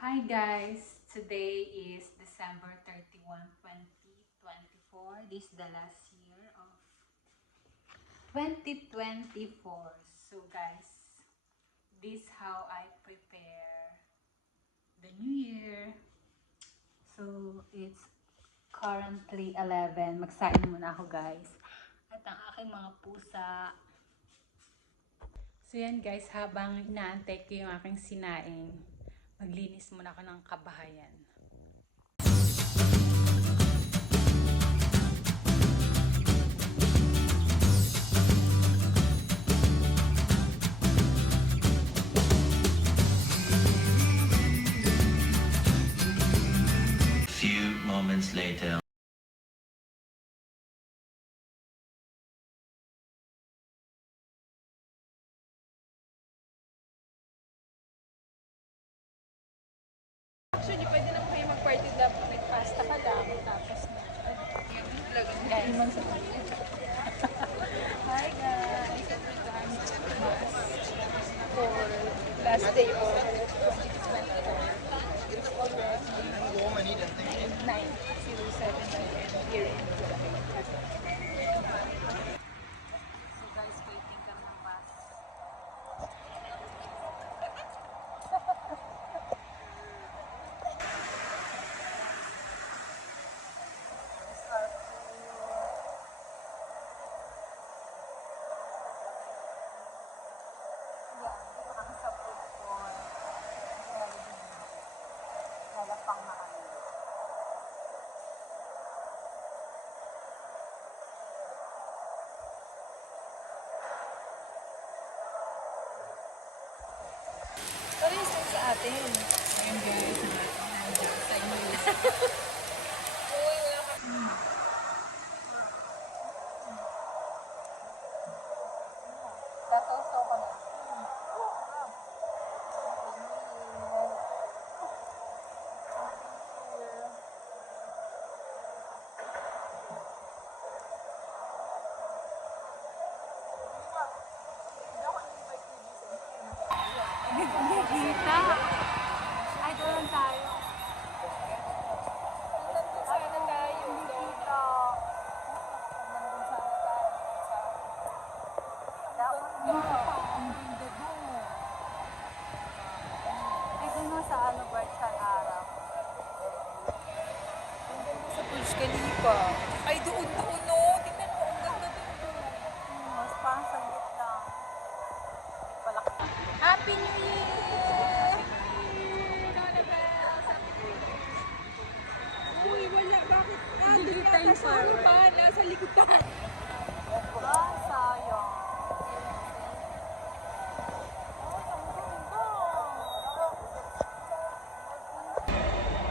Hi guys! Today is December 31, 2024. This is the last year of 2024. So guys, this is how I prepare the new year. So it's currently 11. Magsain muna ako guys. At ang aking mga pusa. So yan guys, habang inaantay ko yung aking sinaing, maglinis muna ako ng kabahayan. Few moments later. Actually, pwede naman kayo mag-party na nag-pasta ka lang, tapos guys. Hi guys! For last day of 2024. It's already 9:07 here in Bulacan. So guys, waiting kami ng bus. Ano yung sa atin? Ayun guys, nandiyan sa inyo. Sasaw-saw ka na. Kita! Ay, doon tayo. Ay, na tayo. Dito. Ang ganda doon. Ay, doon sa ano, Barchan Arab. Ang ganda sa Burj Khalifa. Ay, doon, no. Tingnan mo, ang ganda doon. Mas parang sa gitna. Palaki. Happy New Year! Uy, wala. Bakit? Hindi tayo pa. Nasa likod ka. Ah, sayang.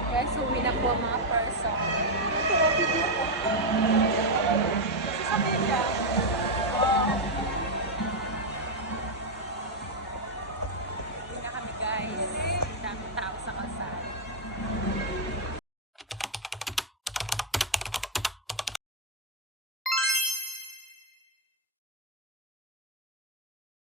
Guys, uwi na po mga person.